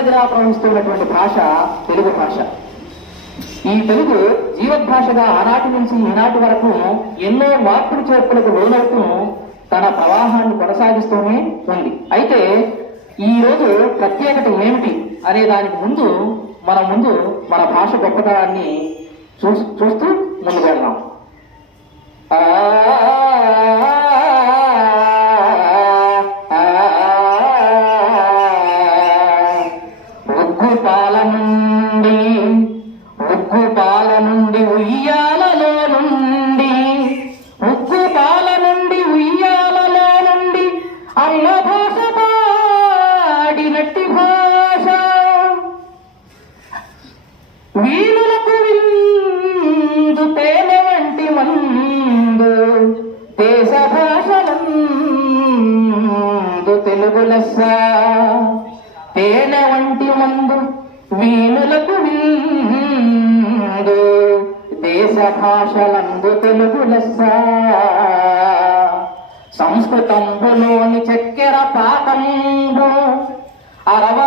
నదిలా ప్రవహిస్తున్నటువంటి భాష తెలుగు భాష. ఈ తెలుగు జీవద్భాషగా ఆనాటి నుంచి ఈనాటి వరకు ఎన్నో మార్పులు చేర్పులకు లోనవుతూ తన ప్రవాహాన్ని కొనసాగిస్తూనే ఉంది. అయితే ఈ రోజు ప్రత్యేకత ఏమిటి అనే దానికి ముందు మన భాష గొప్పతనాన్ని చూస్తూ ముందుకు వెళ్దాం. ఉగ్గుపాల నుండి ఉయ్యాలలో నుండి ఉగ్గుపాల నుండి ఉయ్యాలలో నుండి అమ్మ భాష పాడినట్టి భాష వీణులకు విందు తేనె వంటి మందు దేశ భాషలందు తెలుగు లెస్స. తేనె వంటి మందు వీణులకు విందు దేశ భాషలందు తెలుగు లెస్స. సంస్కృతంబులోని చక్కెర పాకంబు అరవ